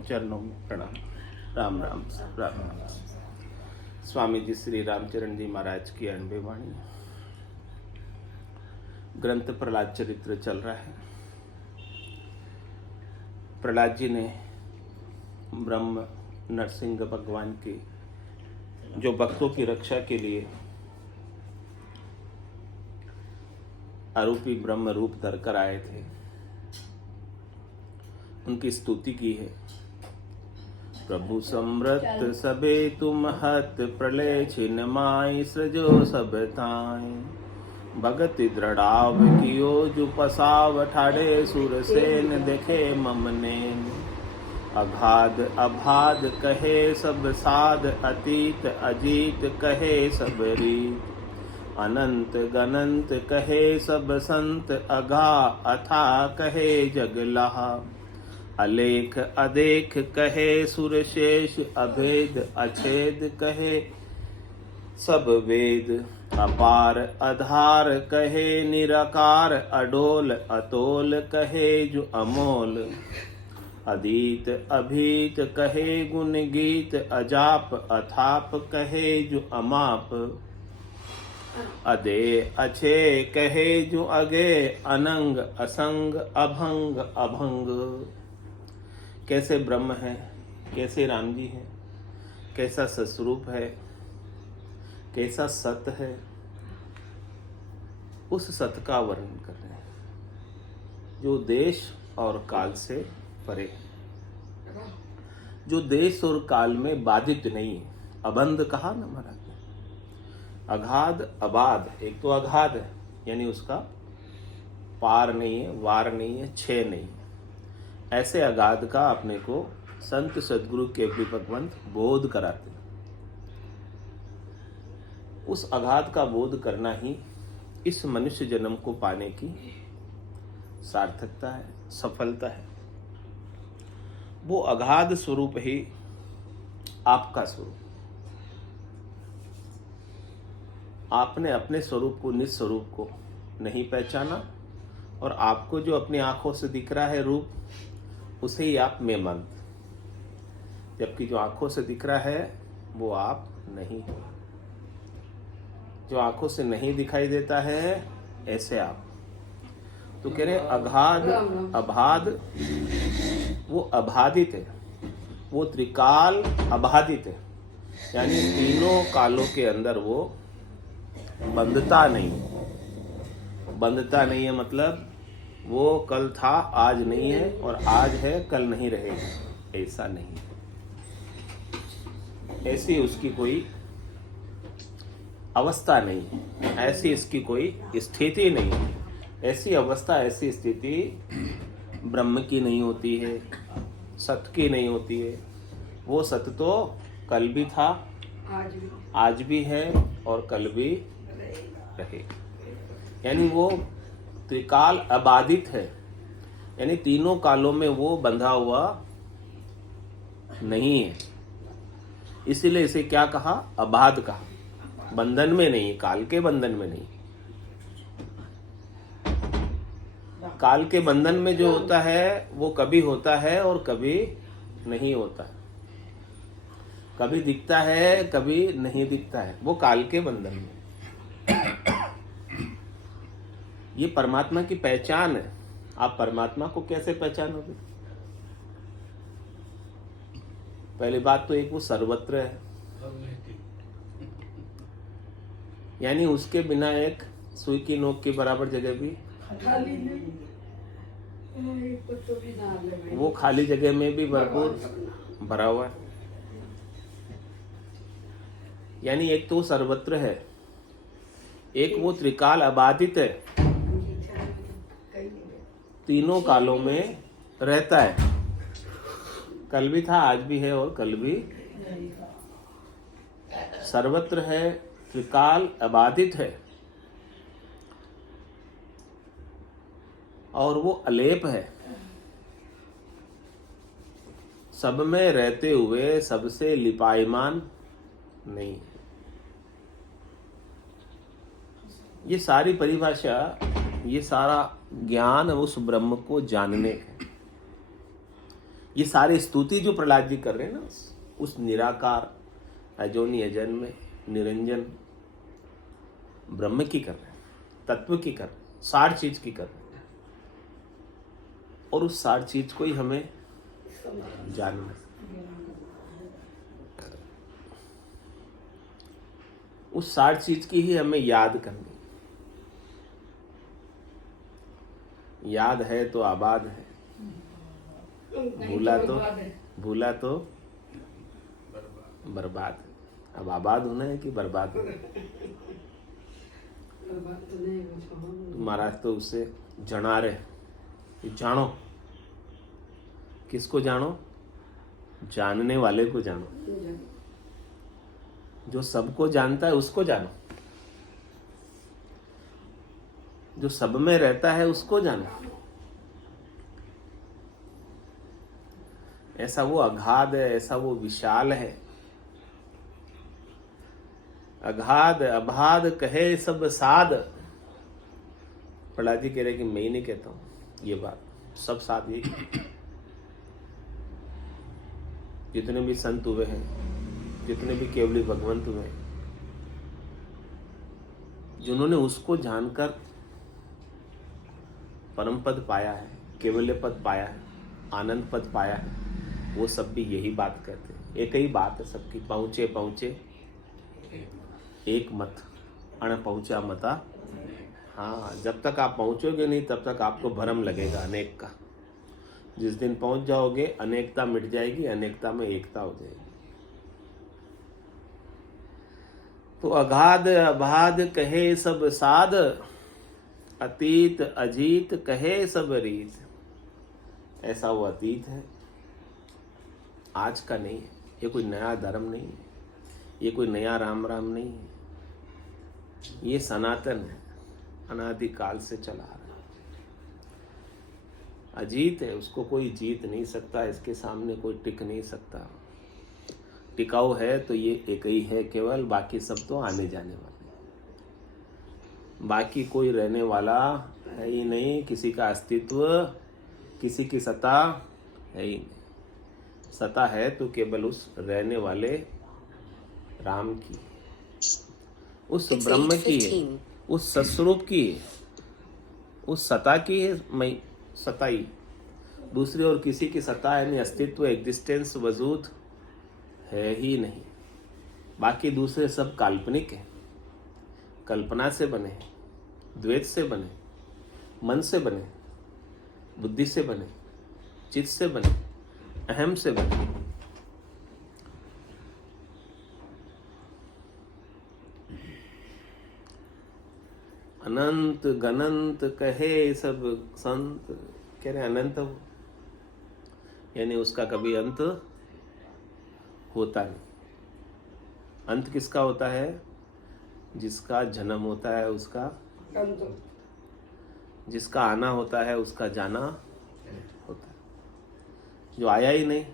चरणों में प्रणाम। राम राम राम राम। स्वामी जी श्री रामचरण जी महाराज की अनबे वाणी। ग्रंथ प्रहलाद चरित्र चल रहा है। प्रहलाद जी ने ब्रह्म नरसिंह भगवान के जो भक्तों की रक्षा के लिए आरोपी ब्रह्म रूप धर कर आए थे, उनकी स्तुति की है। प्रभु समृत सबे तुम हत प्रलय छिन माई सृजो सब ताई। भगत दृढ़ाव कियो जो पसाव ठाड़े सुरसेन देखे मम नेन। अघाध अभाद कहे सब साध अतीत अजीत कहे सब रीत। अनंत गनंत कहे सब संत अघा अथा कहे जगलाहा। अलेख अदेख कहे सुरशेष अभेद अछेद कहे सब वेद। अपार आधार कहे निराकार अडोल अतोल कहे जो अमोल। अदीत अभीत कहे गुण गीत अजाप अथाप कहे जो अमाप। अदे अच्छे कहे जो अगे अनंग असंग अभंग अभंग। कैसे ब्रह्म है, कैसे राम जी है, कैसा सस्वरूप है, कैसा सत है, उस सत का वर्णन कर रहे हैं जो देश और काल से परे है, जो देश और काल में बाधित नहीं है। अबंध कहा ना महाराज ने। अगाध अबाध, एक तो अगाध है यानी उसका पार नहीं है, वार नहीं है, छे नहीं है। ऐसे अगाध का अपने को संत सदगुरु के भगवंत बोध कराते हैं। उस अगाध का बोध करना ही इस मनुष्य जन्म को पाने की सार्थकता है, सफलता है। वो अगाध स्वरूप ही आपका स्वरूप। आपने अपने स्वरूप को, निज स्वरूप को नहीं पहचाना और आपको जो अपनी आंखों से दिख रहा है रूप, उसे ही आप मैं मानते, जबकि जो आंखों से दिख रहा है वो आप नहीं हो। जो आंखों से नहीं दिखाई देता है ऐसे आप। तो कह रहे अगाध अबाध, वो अबाधित है, वो त्रिकाल अबाधित है, यानी तीनों कालों के अंदर वो बंधता नहीं। बंधता नहीं है मतलब वो कल था आज नहीं है, और आज है कल नहीं रहेगा, ऐसा नहीं। ऐसी उसकी कोई अवस्था नहीं, ऐसी इसकी कोई स्थिति नहीं। ऐसी अवस्था, ऐसी स्थिति ब्रह्म की नहीं होती है, सत्य की नहीं होती है। वो सत्य तो कल भी था, आज भी है और कल भी रहे। यानी वो त्रिकाल अबाधित है, यानी तीनों कालों में वो बंधा हुआ नहीं है। इसीलिए इसे क्या कहा? अबाध कहा। बंधन में नहीं, काल के बंधन में नहीं। काल के बंधन में जो होता है वो कभी होता है और कभी नहीं होता है, कभी दिखता है कभी नहीं दिखता है, वो काल के बंधन में। ये परमात्मा की पहचान है। आप परमात्मा को कैसे पहचानोगे? पहली बात तो एक वो सर्वत्र है, यानी उसके बिना एक सुई की नोक के बराबर जगह भी, वो खाली जगह में भी भरपूर भरा हुआ है। यानी एक तो सर्वत्र है, एक वो त्रिकाल अबाधित है, तीनों कालों में रहता है। कल भी था, आज भी है और कल भी। सर्वत्र है, त्रिकाल अबाधित है और वो अलेप है। सब में रहते हुए सबसे लिपायमान नहीं। ये सारी परिभाषा, ये सारा ज्ञान उस ब्रह्म को जानने है। ये सारे स्तुति जो प्रहलाद जी कर रहे हैं ना, उस निराकार अजोनी अजन्मय निरंजन ब्रह्म की कर रहे हैं, तत्व की कर रहे हैं, सार चीज की कर रहे हैं। और उस सार चीज को ही हमें जानना है, उस सार चीज की ही हमें याद करनी। याद है तो आबाद है, भूला तो बर्बाद है। अब आबाद होना है कि बर्बाद होना है? महाराज तो उसे जना रहे, जानो। किसको जानो? जानने वाले को जानो। जो सबको जानता है उसको जानो, जो सब में रहता है उसको जानो। ऐसा वो अगाध है, ऐसा वो विशाल है। अगाध अबाध कहे सब साध। प्रहलाद जी कह रहे कि मैं ही नहीं कहता हूं ये बात, सब साध ये। जितने भी संत हुए हैं, जितने भी केवली भगवंत हुए, जिन्होंने उसको जानकर परम पद पाया है, केवल्य पद पाया है, आनंद पद पाया है, वो सब भी यही बात कहते हैं। एक ही बात है सबकी, पहुंचे पहुंचे एक मत, अण पहुंचा मता। हाँ, जब तक आप पहुंचोगे नहीं तब तक आपको भ्रम लगेगा अनेक का। जिस दिन पहुंच जाओगे अनेकता मिट जाएगी, अनेकता में एकता हो जाएगी। तो अगाध अबाध कहे सब साध, अतीत अजीत कहे सब रीत। ऐसा वो अतीत है, आज का नहीं है। ये कोई नया धर्म नहीं है, ये कोई नया राम राम नहीं है। ये सनातन है, अनादिकाल से चला आ रहा है। अजीत है, उसको कोई जीत नहीं सकता, इसके सामने कोई टिक नहीं सकता। टिकाऊ है तो ये एक ही है केवल, बाकी सब तो आने जाने वाले हैं। बाकी कोई रहने वाला है ही नहीं, किसी का अस्तित्व, किसी की सत्ता है ही नहीं। सत्ता है तो केवल उस रहने वाले राम की, उस ब्रह्म की है, उस सस्वरूप की है, उस सत्ता की है। मैं सत्ताई, दूसरी और किसी की सत्ता यानी अस्तित्व, एग्जिस्टेंस, वजूद है ही नहीं। बाकी दूसरे सब काल्पनिक है, कल्पना से बने, द्वैत से बने, मन से बने, बुद्धि से बने, चित्त से बने, अहम से बने। अनंत गनंत कहे सब संत। कह रहे अनंत हो, यानी उसका कभी अंत होता नहीं। अंत किसका होता है? जिसका जन्म होता है उसका अंत, जिसका आना होता है उसका जाना होता है। जो आया ही नहीं,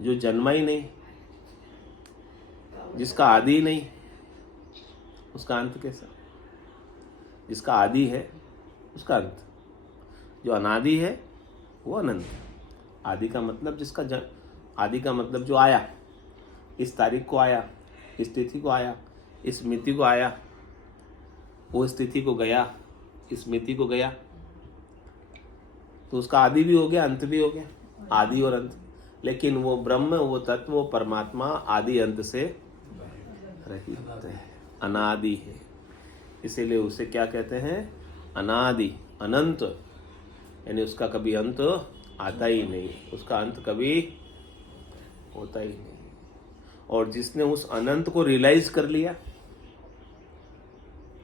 जो जन्मा ही नहीं, जिसका आदि ही नहीं, उसका अंत कैसा? जिसका आदि है उसका अंत, जो अनादि है वो अनंत। आदि का मतलब जिसका आदि का मतलब जो आया, इस तारीख को आया, इस तिथि को आया, इस मिति को आया, वो स्थिति को गया, इस मिति को गया, तो उसका आदि भी हो गया, अंत भी हो गया, आदि और अंत। लेकिन वो ब्रह्म, वो तत्व, वो परमात्मा आदि अंत से रहित है, अनादि है। इसीलिए उसे क्या कहते हैं? अनादि, अनंत। यानी उसका कभी अंत आता ही नहीं, उसका अंत कभी होता ही नहीं। और जिसने उस अनंत को रियलाइज कर लिया,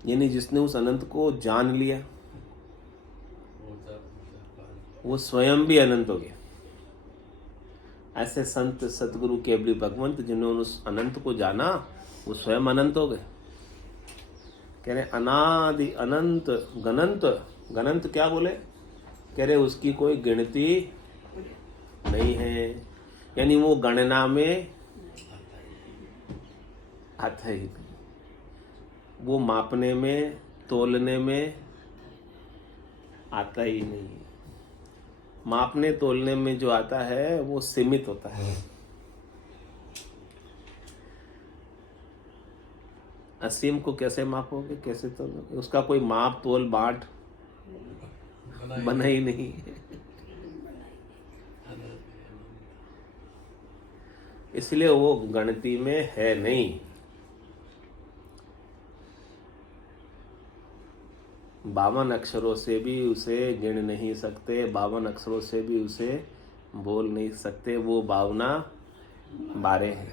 यानी जिसने उस अनंत को जान लिया, वो स्वयं भी अनंत हो गया। ऐसे संत सतगुरु केवली भगवंत जिन्होंने उस अनंत को जाना, वो स्वयं अनंत हो गए। कह रहे अनादि अनंत गनंत। गनंत क्या बोले? कह रहे उसकी कोई गिनती नहीं है, यानी वो गणना में आता ही नहीं, वो मापने में, तोलने में आता ही नहीं। मापने तोलने में जो आता है वो सीमित होता है। असीम को कैसे मापोगे, कैसे तोलोगे? उसका कोई माप तोल बांट बना ही नहीं। इसलिए वो गणती में है नहीं। 52 अक्षरों से भी उसे गिन नहीं सकते, 52 अक्षरों से भी उसे बोल नहीं सकते। वो 52 हैं।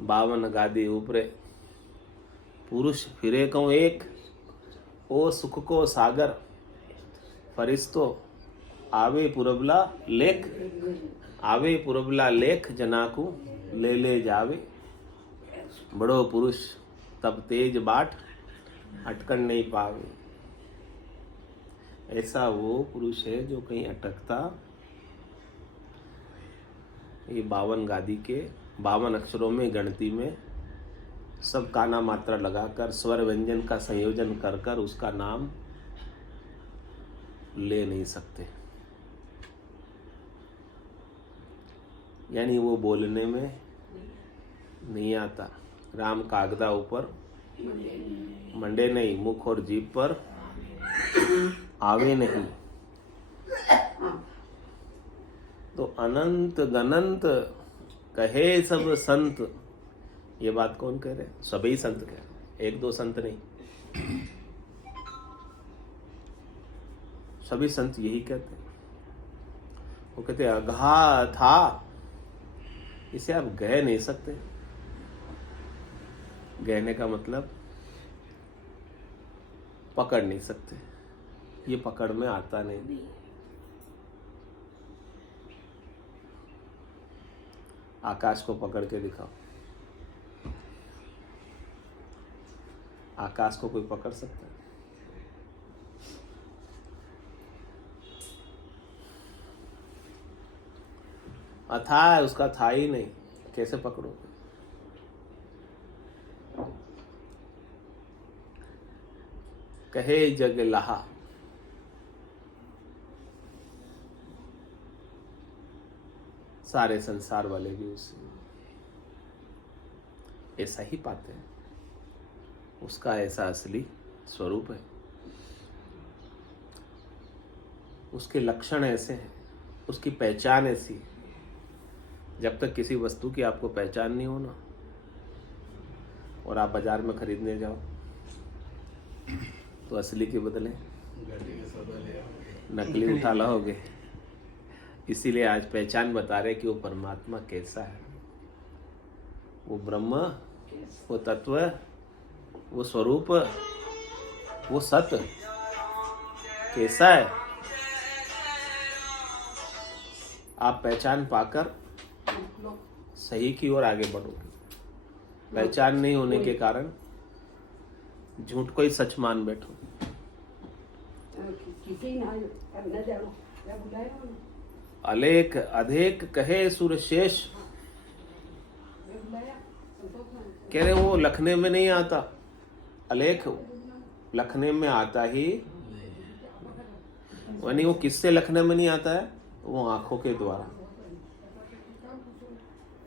52 गादी ऊपरे पुरुष फिरे कहूँ एक, ओ सुख को सागर फरिश्तो आवे पुरबला लेख, आवे पुरबला लेख जनाकू ले ले जावे। बड़ो पुरुष तब तेज बाट अटकन नहीं पावे। ऐसा वो पुरुष है जो कहीं अटकता। ये 52 गादी के 52 अक्षरों में गणती में सब काना मात्रा लगाकर स्वर व्यंजन का संयोजन कर कर उसका नाम ले नहीं सकते। यानी वो बोलने में नहीं आता। राम कागदा ऊपर मंडे नहीं, मुख और जीभ पर आवे नहीं। तो अनंत गनंत कहे सब संत, ये बात कौन कह रहे? सभी संत कह रहे, एक दो संत नहीं। सभी संत यही कहते हैं। वो कहते अघा था, इसे आप गह नहीं सकते। गहने का मतलब पकड़ नहीं सकते, ये पकड़ में आता नहीं। आकाश को पकड़ के दिखाओ, आकाश को कोई पकड़ सकता है? अथाह है, उसका था ही नहीं, कैसे पकड़ोगे? कहे जग लहा, सारे संसार वाले भी उसे ऐसा ही पाते हैं। उसका ऐसा असली स्वरूप है, उसके लक्षण ऐसे हैं, उसकी पहचान ऐसी है। जब तक किसी वस्तु की आपको पहचान नहीं हो ना, और आप बाजार में खरीदने जाओ तो असली के बदले नकली उठा लाओगे। इसीलिए आज पहचान बता रहे कि वो परमात्मा कैसा है, वो ब्रह्म, वो तत्व, वो स्वरूप, वो सत्य कैसा है। आप पहचान पाकर सही की ओर आगे बढ़ोगे। पहचान नहीं होने के कारण झूठ को ही सच मान बैठो। अलेख अधिक कहे सुरशेष, कह रहे वो लखने में नहीं आता। अलेख लखने में आता ही, यानी वो किससे लखने में नहीं आता है? वो आंखों के द्वारा।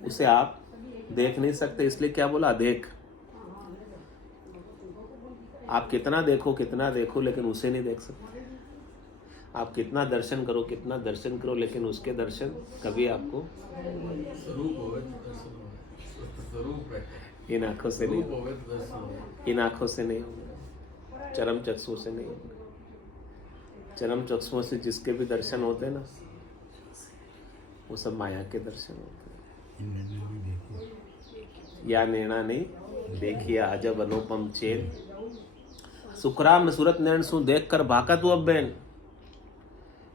उसे आप देख नहीं सकते, इसलिए क्या बोला? देख। आप कितना देखो लेकिन उसे नहीं देख सकते। आप कितना दर्शन करो लेकिन उसके दर्शन कभी आपको इन आंखों से नहीं, इन आंखों से नहीं होगा, चरम चक्षुओं से नहीं होगा। चरम चक्षुओं से जिसके भी दर्शन होते हैं ना, वो सब माया के दर्शन होते हैं। या नैना नहीं देखिया अजब अनुपम चेन, सुखराम सूरत नैन सु देख कर भाका तू अब बैन।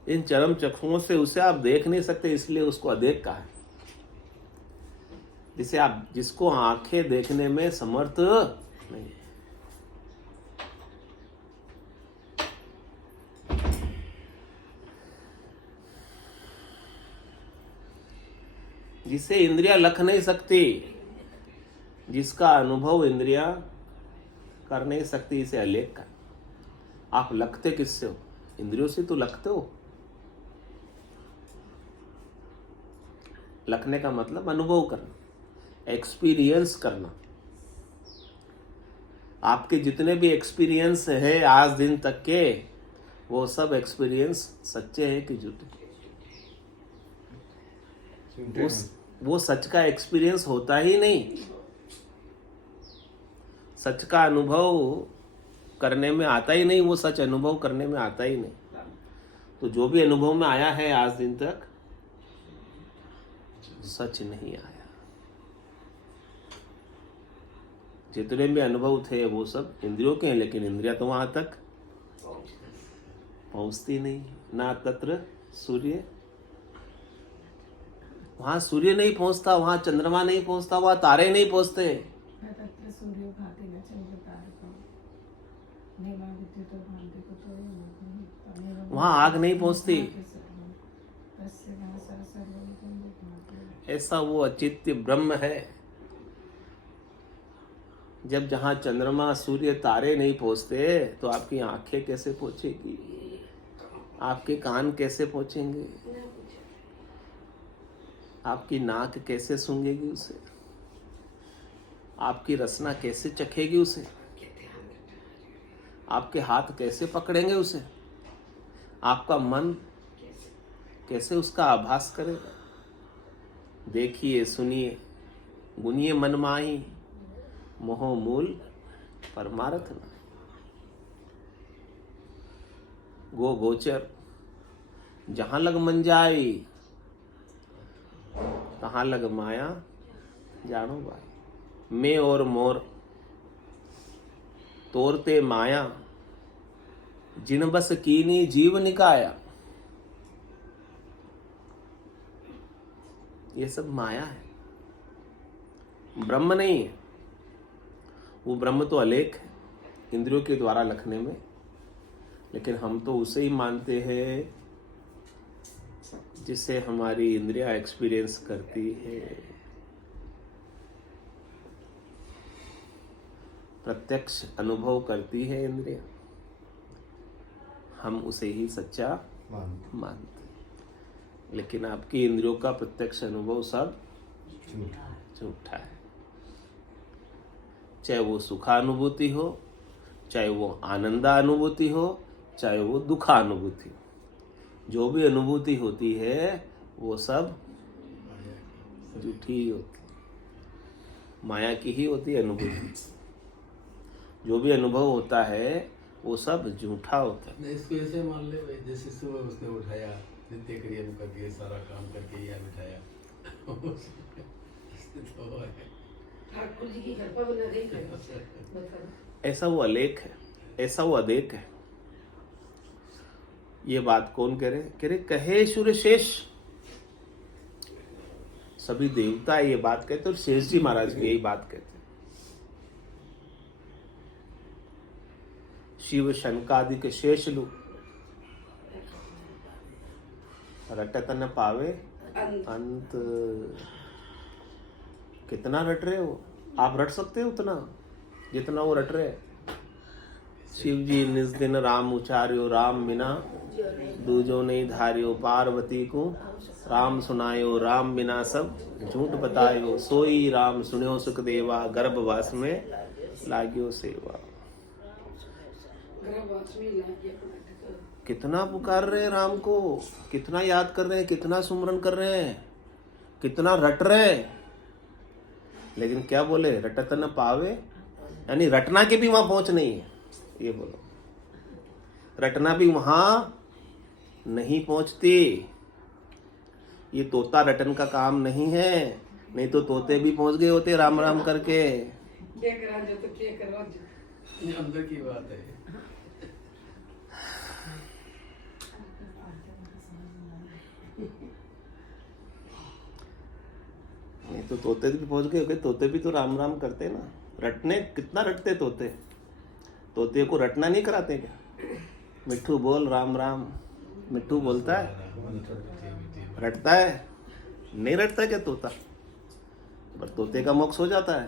इन चरम चक्षुओं से उसे आप देख नहीं सकते, इसलिए उसको अदेख कहा है। जिसे आप, जिसको आंखें देखने में समर्थ नहीं, जिसे इंद्रियां लख नहीं सकती, जिसका अनुभव इंद्रियां कर नहीं सकती, इसे अलेख का। आप लखते किससे हो? इंद्रियों से तो लखते हो। लखने का मतलब अनुभव करना, एक्सपीरियंस करना। आपके जितने भी एक्सपीरियंस है आज दिन तक के, वो सब एक्सपीरियंस सच्चे हैं कि झूठे? वो सच का एक्सपीरियंस होता ही नहीं। सच का अनुभव करने में आता ही नहीं, वो सच अनुभव करने में आता ही नहीं। तो जो भी अनुभव में आया है आज दिन तक, सच नहीं आया। जितने भी अनुभव थे वो सब इंद्रियों के हैं, लेकिन इंद्रियां तो वहां तक पहुंचती नहीं। ना तत्र सूर्य, वहां सूर्य नहीं पहुंचता, वहां चंद्रमा नहीं पहुंचता, वहां तारे नहीं पहुंचते। वहां आग नहीं पहुंचती। ऐसा वो अचित्य ब्रह्म है। जब जहां चंद्रमा सूर्य तारे नहीं पहुंचते, तो आपकी आंखें कैसे पहुंचेगी? आपके कान कैसे पहुंचेंगे? आपकी नाक कैसे सूंघेगी उसे? आपकी रसना कैसे चखेगी उसे? आपके हाथ कैसे पकड़ेंगे उसे? आपका मन कैसे उसका आभास करेगा? देखिए, सुनिए, गुनिए मन माही, मोह मूल परमारथ न। गो गोचर जहां लग मन जाई, तहां लग माया जानो भाई। मैं और मोर तोरते माया, जिन बस कीनी जीव निकाया। ये सब माया है, ब्रह्म नहीं है। वो ब्रह्म तो अलेख है इंद्रियों के द्वारा लखने में, लेकिन हम तो उसे ही मानते हैं जिससे हमारी इंद्रियां एक्सपीरियंस करती है। प्रत्यक्ष अनुभव करती है इंद्रियां, हम उसे ही सच्चा मानते। लेकिन आपकी इंद्रियों का प्रत्यक्ष अनुभव सब झूठा है। चाहे वो सुखानुभूति हो, चाहे वो आनंदानुभूति हो, चाहे वो दुखानुभूति हो, जो भी अनुभूति होती है वो सब झूठी ही होती है, माया की ही होती है अनुभूति। जो भी अनुभव होता है वो सब झूठा होता है। इसको ऐसे मान ले भाई, जैसे सुबह उसने उठाया, नित्य क्रिया करके सारा काम करके यहाँ बिठाया तो ठाकुर जी की कृपा बना देख। ऐसा वो अलेख है, ऐसा वो अदेख है। ये बात कौन कह रहे कहे सुरशेष। सभी देवता ये बात कहते और शेष जी महाराज भी यही बात कहते। शिव शनकादिक शेष लू, रटत न पावे अंत। कितना रट रहे हो आप? रट सकते हो उतना जितना वो रट रहे। शिव जी निज दिन राम उचार्यो, राम बिना दूजो नहीं धार्यो। पार्वती को राम सुनायो, राम बिना सब झूठ बतायो। सोई राम सुन्यो सुख देवा, गर्भवास में लाग्यो सेवा। कितना पुकार रहे हैं राम को, कितना याद कर रहे हैं, कितना सुमरन कर रहे हैं, कितना रट रहे हैं। लेकिन क्या बोले? रटत न पावे, यानी रटना के भी वहां पहुंच नहीं है। ये बोलो, रटना भी वहां नहीं पहुंचती। ये तोता रटन का काम नहीं है, नहीं तो तोते भी पहुंच गए होते राम राम करके। ये अंदर की बात है। नहीं तो तोते भी पहुंच गए होते, तोते भी तो राम राम करते ना। रटने कितना रटते तोते? तोते को रटना नहीं कराते क्या? मिट्ठू बोल राम राम, मिट्ठू बोलता है, रटता है? नहीं रटता क्या तोता? पर तोते का मोक्ष हो जाता है।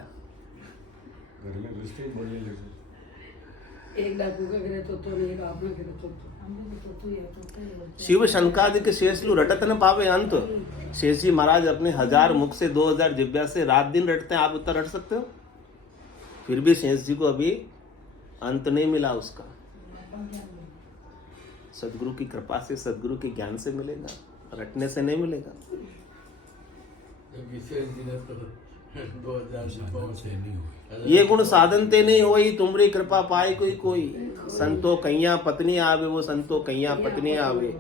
एक डाकू का गिरे तो एक आपने गिरे तो शिव शंकादिक शेषलु रटत न पावे अंत। शेष जी महाराज अपने 1000 मुख से 2000 जिब्या से रात दिन रटते हैं, आप उतना रट सकते हो? फिर भी शेष जी को अभी अंत नहीं मिला उसका। सदगुरु की कृपा से, सदगुरु के ज्ञान से मिलेगा, रटने से नहीं मिलेगा। जब विशेष दिन तो 2000 से नहीं हुई। ये गुण साधन ते नहीं होई, तुमरी कृपा पाए कोई। संतो कैया पत्नी आवे, वो संतो कैया पत्नी आवे।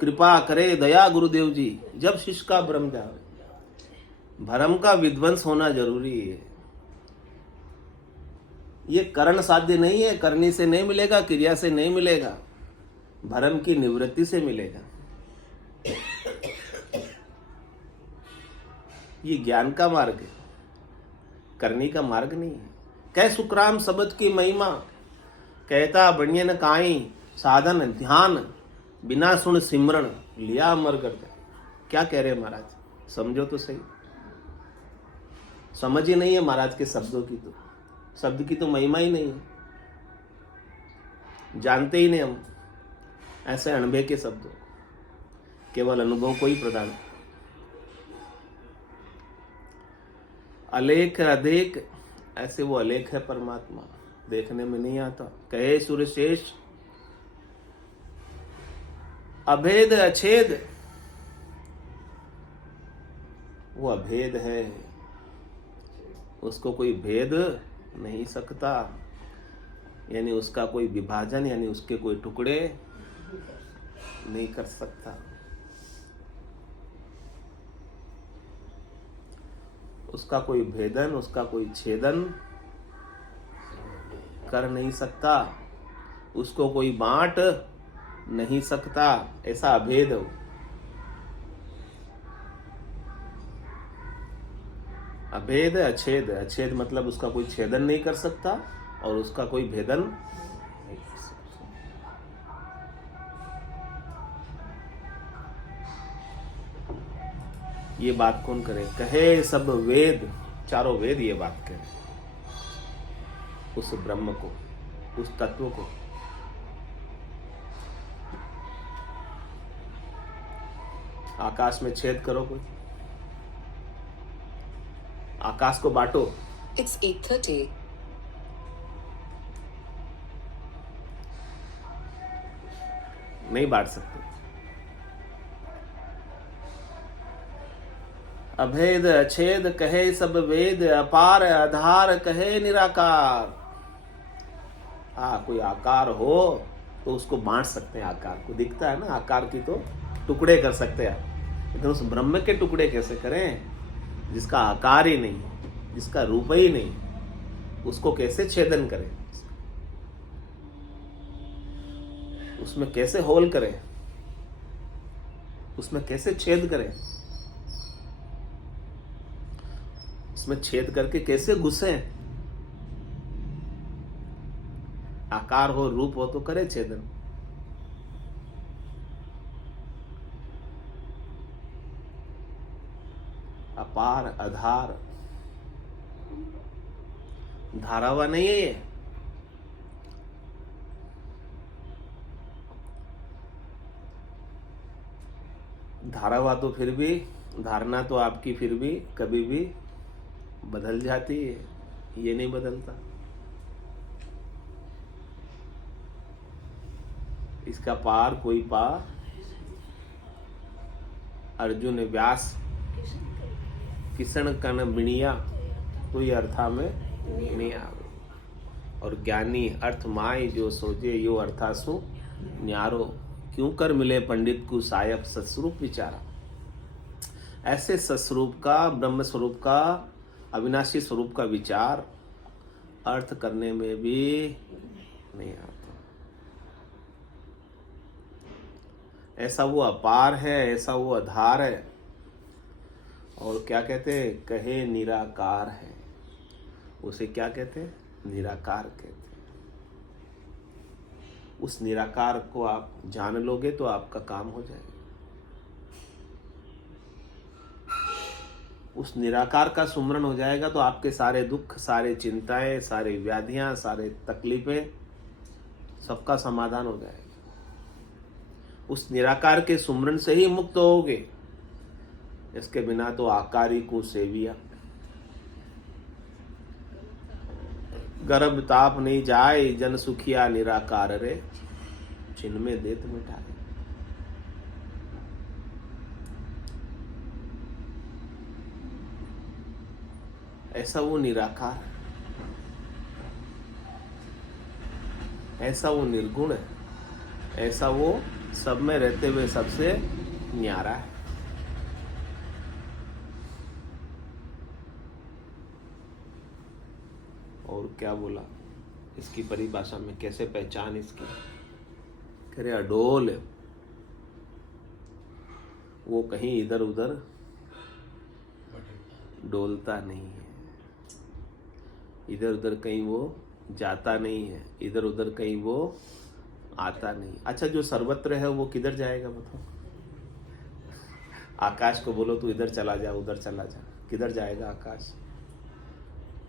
कृपा करे दया गुरुदेव जी, जब शिष्य का भ्रम जावे। भ्रम का विध्वंस होना जरूरी है। ये करण साध्य नहीं है, करने से नहीं मिलेगा, क्रिया से नहीं मिलेगा, भ्रम की निवृत्ति से मिलेगा। ये ज्ञान का मार्ग है, करने का मार्ग नहीं है। कह सुखराम शब्द की महिमा, कहता बनियन काई। साधन ध्यान बिना सुन सिमरण, लिया अमर गर्द। क्या कह रहे हैं महाराज, समझो तो सही। समझ ही नहीं है महाराज के शब्दों की, तो शब्द की तो महिमा ही नहीं है, जानते ही नहीं हम ऐसे अनुभव के शब्दों, केवल अनुभव को ही प्रदान। अलेख अदेख, ऐसे वो अलेख है परमात्मा, देखने में नहीं आता। कहे सुरशेष अभेद अछेद, वो अभेद है, उसको कोई भेद नहीं सकता, यानी उसका कोई विभाजन, यानी उसके कोई टुकड़े नहीं कर सकता। उसका कोई भेदन, उसका कोई छेदन कर नहीं सकता, उसको कोई बांट नहीं सकता, ऐसा अभेद हो। अभेद अछेद, अछेद मतलब उसका कोई छेदन नहीं कर सकता और उसका कोई भेदन नहीं कर सकता। ये बात कौन करे? कहे सब वेद, चारों वेद ये बात कहे उस ब्रह्म को, उस तत्व को। आकाश में छेद करो कोई, आकाश को बांटो। It's 8:30. नहीं बांट सकते। अभेद अछेद कहे सब वेद, अपार आधार कहे निराकार। हाँ, कोई आकार हो तो उसको बांट सकते हैं, आकार को दिखता है ना, आकार की तो टुकड़े कर सकते हैं, लेकिन उस ब्रह्म के टुकड़े कैसे करें जिसका आकार ही नहीं, जिसका रूप ही नहीं, उसको कैसे छेदन करें, उसमें कैसे होल करें, उसमें कैसे छेद करें, उसमें छेद करके कैसे घुसे। आकार हो, रूप हो तो करे छेदन। अपार आधार, धारावा नहीं है ये, धारावा तो फिर भी, धारणा तो आपकी फिर भी कभी भी बदल जाती है, ये नहीं बदलता। इसका पार कोई पा, अर्जुन व्यास किसन कन बिणिया, तो ये अर्था में नहीं आवे। और ज्ञानी अर्थ माय जो सोचे, यो अर्थासु न्यारो। क्यों कर मिले पंडित को सायब सत्स्वरूप विचारा। ऐसे सत्स्वरूप का, ब्रह्म स्वरूप का, अविनाशी स्वरूप का विचार अर्थ करने में भी नहीं आता। ऐसा वो अपार है, ऐसा वो आधार है, और क्या कहते हैं, कहे निराकार है। उसे क्या कहते हैं? निराकार कहते हैं। उस निराकार को आप जान लोगे तो आपका काम हो जाएगा। उस निराकार का सुमरन हो जाएगा तो आपके सारे दुख, सारे चिंताएं, सारी व्याधियां, सारे तकलीफें, सबका समाधान हो जाएगा। उस निराकार के सुमरन से ही मुक्त होगे। इसके बिना तो आकारी को सेविया। गर्भ ताप नहीं जाए, जन सुखिया निराकार रे, छिन में देत मिटाए। ऐसा वो निराकार, ऐसा वो निर्गुण है, ऐसा वो सब में रहते हुए सबसे न्यारा है। और क्या बोला इसकी परिभाषा में, कैसे पहचान इसकी? करे अडोल, वो कहीं इधर उधर डोलता नहीं है, इधर उधर कहीं वो जाता नहीं है, इधर उधर कहीं वो आता नहीं। अच्छा, जो सर्वत्र है वो किधर जाएगा बताओ? आकाश को बोलो तू इधर चला जा, उधर चला जा, किधर जाएगा आकाश?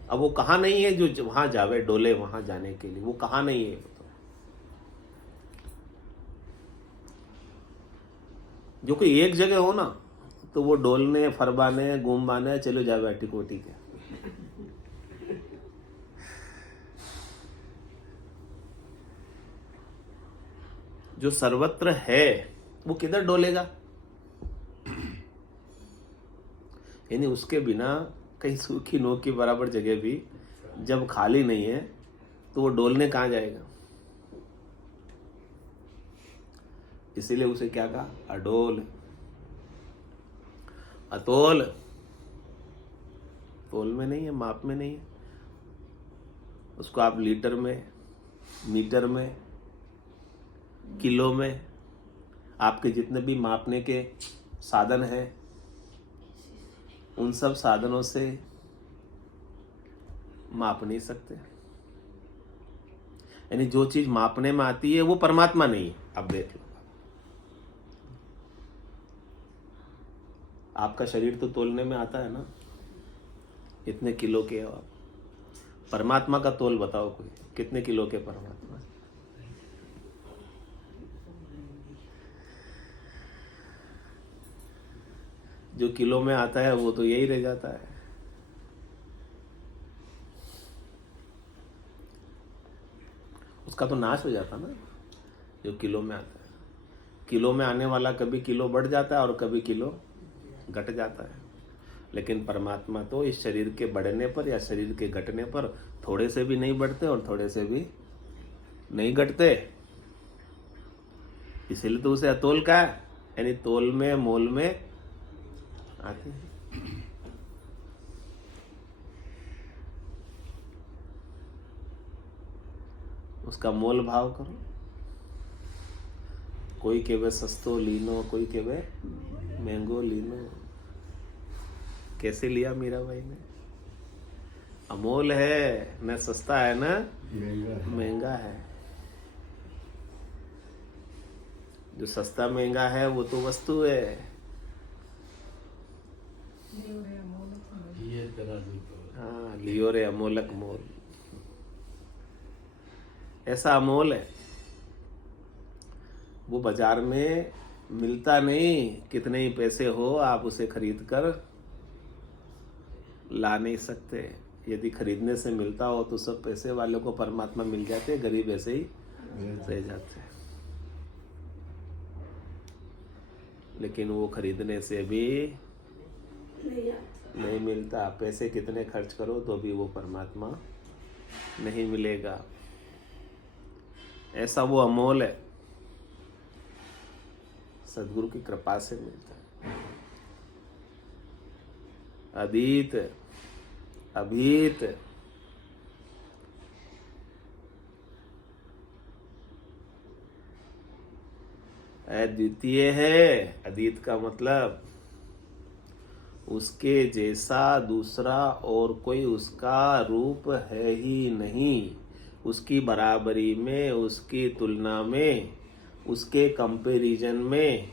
अब वो कहाँ नहीं है जो वहां जावे, डोले वहां जाने के लिए? वो कहाँ नहीं है बताओ? जो कोई एक जगह हो ना, तो वो डोलने, फरबाने, घूमबाने चलो जावे टिकोटी के। जो सर्वत्र है वो किधर डोलेगा? यानी उसके बिना कहीं सूखी नोक की बराबर जगह भी जब खाली नहीं है तो वो डोलने कहाँ जाएगा? इसीलिए उसे क्या कहा? अडोल, अतोल। तोल में नहीं है, माप में नहीं है। उसको आप लीटर में, मीटर में, किलो में, आपके जितने भी मापने के साधन हैं, उन सब साधनों से माप नहीं सकते। यानी जो चीज मापने में आती है वो परमात्मा नहीं है। अब देख लो, आपका शरीर तो तोलने में आता है ना, इतने किलो के हो आप। परमात्मा का तोल बताओ कोई, कितने किलो के परमात्मा? जो किलो में आता है वो तो यही रह जाता है। उसका तो नाश हो जाता ना, जो किलो में आता है। किलो में आने वाला कभी किलो बढ़ जाता है और कभी किलो घट जाता है। लेकिन परमात्मा तो इस शरीर के बढ़ने पर या शरीर के घटने पर थोड़े से भी नहीं बढ़ते और थोड़े से भी नहीं घटते। इसीलिए तो उसे अतोल का है, यानी तोल में, मोल में आते हैं। उसका मोल भाव करो। कोई केवे सस्तो लीनो, कोई केवे महंगो लीनो। कैसे लिया मीरा भाई ने? अमोल है, न सस्ता है न महंगा है। जो सस्ता महंगा है वो तो वस्तु है। ये तेरा रूप है। हाँ, लियो रे अमोलक मोल। ऐसा अमोल है, वो बाजार में मिलता नहीं। कितने ही पैसे हो, आप उसे खरीद कर ला नहीं सकते। यदि खरीदने से मिलता हो तो सब पैसे वालों को परमात्मा मिल जाते, गरीब ऐसे ही रह जाते। लेकिन वो खरीदने से भी नहीं मिलता। पैसे कितने खर्च करो तो भी वो परमात्मा नहीं मिलेगा। ऐसा वो अमोल है, सदगुरु की कृपा से मिलता है। अतीत, अभीत, अद्वितीय है। अतीत का मतलब उसके जैसा दूसरा और कोई उसका रूप है ही नहीं। उसकी बराबरी में, उसकी तुलना में, उसके कंपैरिजन में,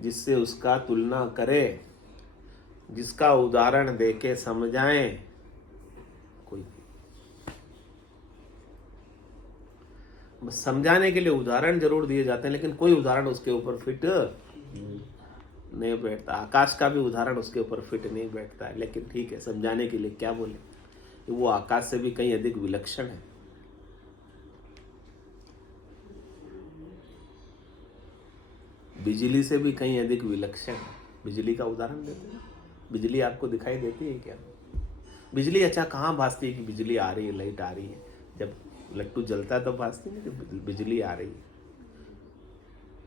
जिससे उसका तुलना करे, जिसका उदाहरण देके समझाएं, कोई नहीं। बस समझाने के लिए उदाहरण जरूर दिए जाते हैं, लेकिन कोई उदाहरण उसके ऊपर फिट नहीं बैठता। आकाश का भी उदाहरण उसके ऊपर फिट नहीं बैठता है, लेकिन ठीक है, समझाने के लिए क्या बोले, वो आकाश से भी कहीं अधिक विलक्षण है। बिजली से भी कहीं अधिक विलक्षण है। बिजली का उदाहरण देते हैं। बिजली आपको दिखाई देती है क्या? बिजली अच्छा कहाँ भासती है कि बिजली आ रही है, लाइट आ रही है? जब लट्टू जलता है तो भासती है कि बिजली आ रही है।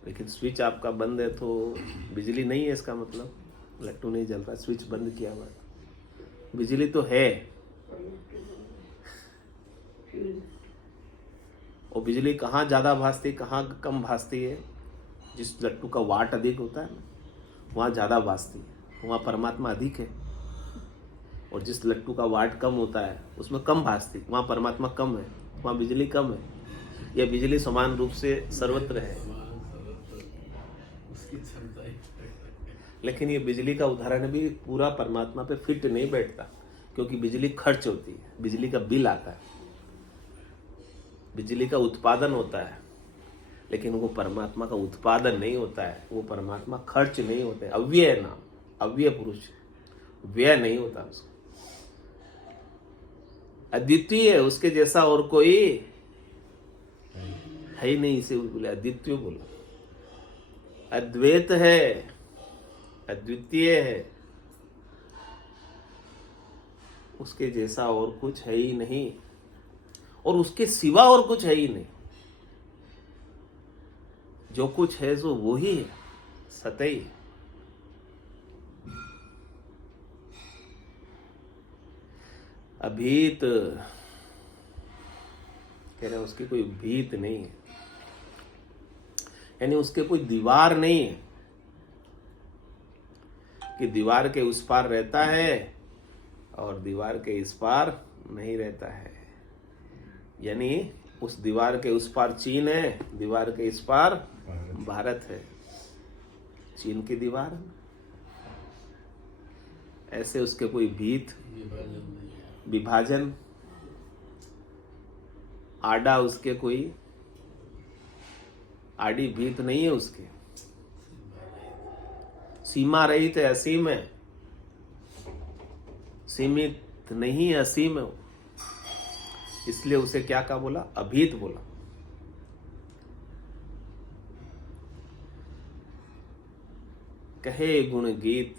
लेकिन स्विच आपका बंद है तो बिजली नहीं है, इसका मतलब लट्टू नहीं जल रहा, स्विच बंद किया हुआ है। बिजली तो है। और बिजली कहाँ ज़्यादा भासती है, कहाँ कम भासती है? जिस लट्टू का वाट अधिक होता है ना, वहाँ ज़्यादा भासती है, वहाँ परमात्मा अधिक है। और जिस लट्टू का वाट कम होता है उसमें कम भासती, वहाँ परमात्मा कम है, वहाँ बिजली कम है। यह बिजली समान रूप से सर्वत्र है, उसकी क्षमता ही लेकिन ये बिजली का उदाहरण भी पूरा परमात्मा पे फिट नहीं बैठता, क्योंकि बिजली खर्च होती है, बिजली का बिल आता है, बिजली का उत्पादन होता है, लेकिन वो परमात्मा का उत्पादन नहीं होता है, वो परमात्मा खर्च नहीं होता है। अव्यय है नाम, अव्यय पुरुष, व्यय नहीं होता उसका, अद्वितीय है, उसके जैसा और कोई है ही नहीं, इसे बोले अद्वितीय बोलो। अद्वैत है, अद्वितीय है, उसके जैसा और कुछ है ही नहीं, और उसके सिवा और कुछ है ही नहीं। जो कुछ है सो वो ही है, सतई। अभीत कह रहे उसकी कोई भीत नहीं है, यानी उसके कोई दीवार नहीं है कि दीवार के उस पार रहता है और दीवार के इस पार नहीं रहता है। यानी उस दीवार के उस पार चीन है, दीवार के इस पार भारत है। चीन की दीवार, ऐसे उसके कोई भीत, विभाजन, आड़ा उसके कोई आड़ी भीत नहीं है उसके। सीमा रहित है, असीम है, सीमित नहीं है, असीम है। इसलिए उसे क्या कहा बोला? अभीत बोला। कहे गुण गीत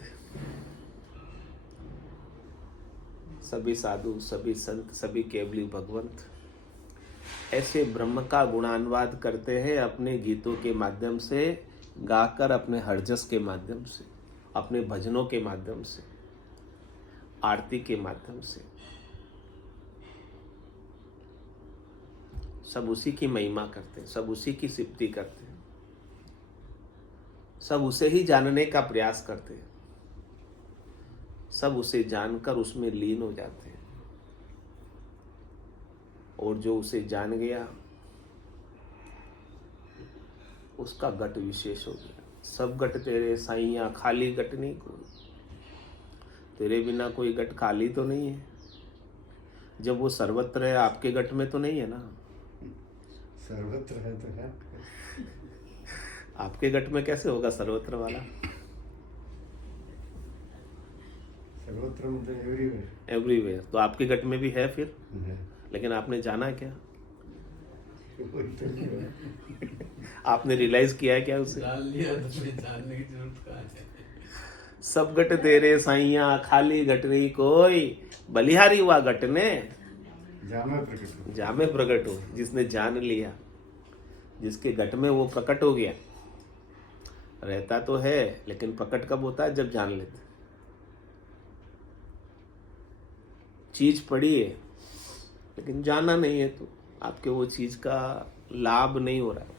सभी साधु, सभी संत, सभी केवली भगवंत ऐसे ब्रह्म का गुणानुवाद करते हैं अपने गीतों के माध्यम से, गाकर, अपने हरजस के माध्यम से, अपने भजनों के माध्यम से, आरती के माध्यम से। सब उसी की महिमा करते हैं, सब उसी की सिफती करते हैं, सब उसे ही जानने का प्रयास करते हैं, सब उसे जानकर उसमें लीन हो जाते हैं। और जो उसे जान गया उसका गट विशेष हो गया। सब गट तेरे साईया, खाली गट नहीं कोई, तेरे बिना कोई गट खाली तो नहीं है। जब वो सर्वत्र है, आपके गट में तो नहीं है ना? सर्वत्र है तो है। आपके गट में कैसे होगा सर्वत्र वाला? सर्वत्र मतलब एवरीवेयर। एवरीवेयर तो आपके गट में भी है फिर, लेकिन आपने जाना क्या? आपने रियलाइज किया है क्या उसे? जान लिया तो फिर जानने की जरूरत कहाँ है? सब गट तेरे साईया, खाली गट नहीं कोई, बलिहारी हुआ गट ने जामे प्रकट हो। जिसने जान लिया, जिसके गट में वो प्रकट हो गया, रहता तो है लेकिन प्रकट कब होता है? जब जान लेते। चीज पड़ी है लेकिन जाना नहीं है, तो आपके वो चीज का लाभ नहीं हो रहा है।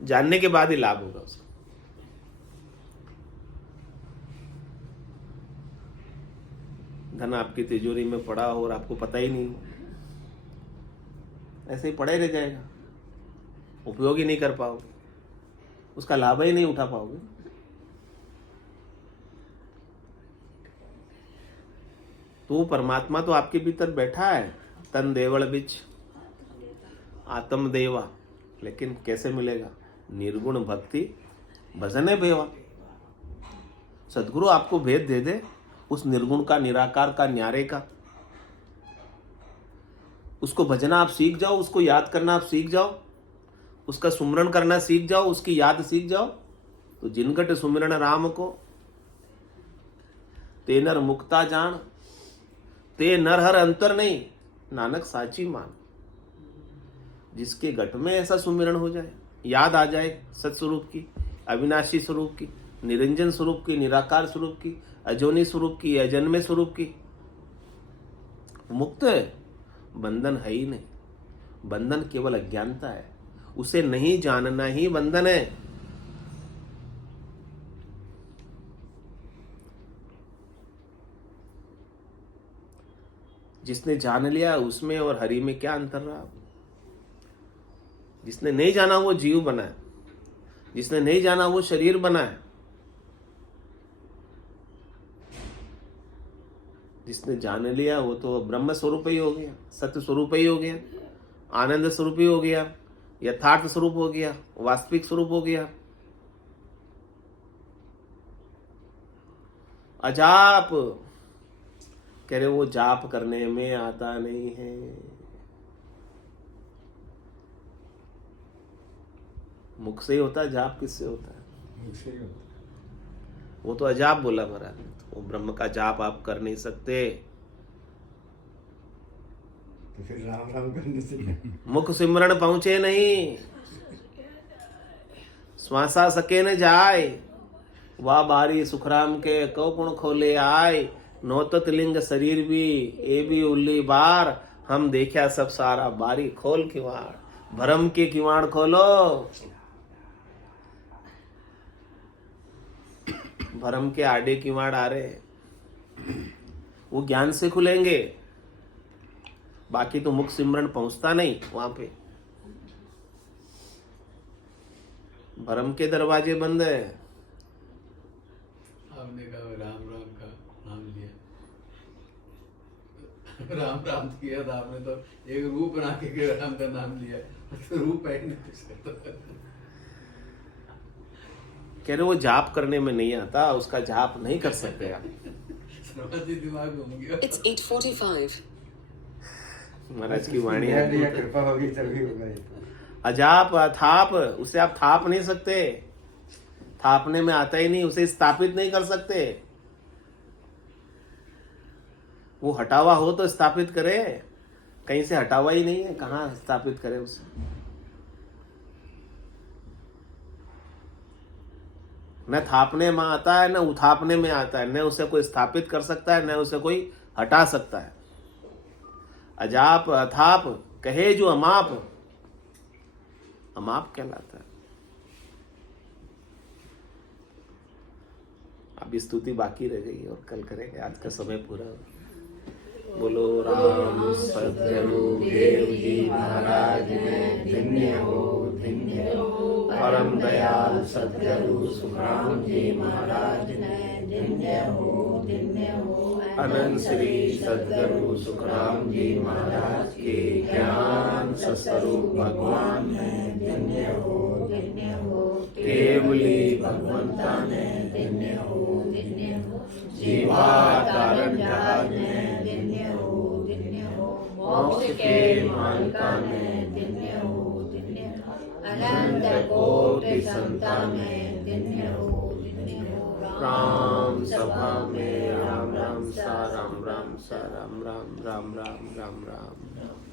जानने के बाद ही लाभ होगा उसका। धन आपकी तिजोरी में पड़ा हो और आपको पता ही नहीं हो, ऐसे ही पड़ा ही रह जाएगा, उपयोग ही नहीं कर पाओगे, उसका लाभ ही नहीं उठा पाओगे। तो परमात्मा तो आपके भीतर बैठा है, तन देवल बिच आत्म देवा। लेकिन कैसे मिलेगा? निर्गुण भक्ति भजने भेवा। सदगुरु आपको भेद दे दे उस निर्गुण का, निराकार का, न्यारे का, उसको भजना आप सीख जाओ, उसको याद करना आप सीख जाओ, उसका सुमरण करना सीख जाओ, उसकी याद सीख जाओ, तो जिनगट सुमिरण राम को ते नर मुक्ता जान, ते नर हर अंतर नहीं, नानक साची मान। जिसके घट में ऐसा सुमिरण हो जाए, याद आ जाए सत्स्वरूप की, अविनाशी स्वरूप की, निरंजन स्वरूप की, निराकार स्वरूप की, अजोनी स्वरूप की, अजन्मे स्वरूप की, मुक्त है। बंधन है ही नहीं। बंधन केवल अज्ञानता है, उसे नहीं जानना ही बंधन है। जिसने जान लिया उसमें और हरि में क्या अंतर रहा? जिसने नहीं जाना वो जीव बना है, जिसने नहीं जाना वो शरीर बना है, जिसने जान लिया वो तो ब्रह्म स्वरूप ही हो गया, सत्य स्वरूप ही हो गया, आनंद स्वरूप ही हो गया, यथार्थ स्वरूप हो गया, वास्तविक स्वरूप हो गया। अजाप कह रहे वो जाप करने में आता नहीं है। मुख से ही होता है, जाप किससे होता है? मुख से ही होता है। वो तो अजाप बोला महाराज ने, वो ब्रह्म का जाप आप कर नहीं सकते। तो फिर राम राम करने से मुख सिमरण पहुंचे नहीं, श्वासा सके न जाए, वाह बारी सुखराम के कौ पुण खोले आए, नौतत लिंग शरीर भी ए भी उल्ली बार, हम देखा सब सारा बारी खोल किवाड़, भरम के किवाड़ खोलो। भरम के आड़े किवाड़ आ रहे, वो ज्ञान से खुलेंगे, बाकी तो मुख सिमरन पहुंचता नहीं वहां पे। भरम के दरवाजे बंद है। आपने कहा राम राम का नाम लिया, राम राम किया था आपने, तो एक रूप बना के राम का नाम लिया, तो रूप है नहीं कुछ करता। कह रहे वो जाप करने में नहीं आता, उसका जाप नहीं कर सकते आप। सर्वाधिक दिमाग घूम गया। It's 8:45. महाराज की वाणी है। कृपा होगी तभी होगा ये। अजाप अथाप, उसे आप थाप नहीं सकते, थापने में आता ही नहीं, उसे स्थापित नहीं कर सकते। वो हटावा हो तो स्थापित करे, कहीं से हटावा ही नहीं है, कहाँ स्थापित करे उसे? न थापने में आता है, न उथापने में आता है, न उसे कोई स्थापित कर सकता है, न उसे कोई हटा सकता है। अजाप अथाप कहे जो अमाप, अमाप कहलाता है। अब स्तुति बाकी रह गई और कल करेंगे, आज का समय पूरा हो। बोलो राम सद्गुरु देव जी महाराज ने धन्य हो, धन्य हो। परम दयाल सद्गुरु सुखराम जी महाराज ने धन्य हो, धन्य हो। अनंत श्री सद्गुरु सुखराम जी महाराज के ज्ञान स्वरूप भगवान ने धन्य हो, धन्य हो। केवली भगवंता ने धन्य हो, धन्य हो। जीवा कारण जहाज ने धन्य हो, धन्य हो। मोक्ष के मालिका ने धन्य हो, धन्य हो। अनंत कोटि संतान ने धन्य हो, धन्य हो। राम सभा में राम राम सा राम राम सा राम राम राम राम राम राम राम।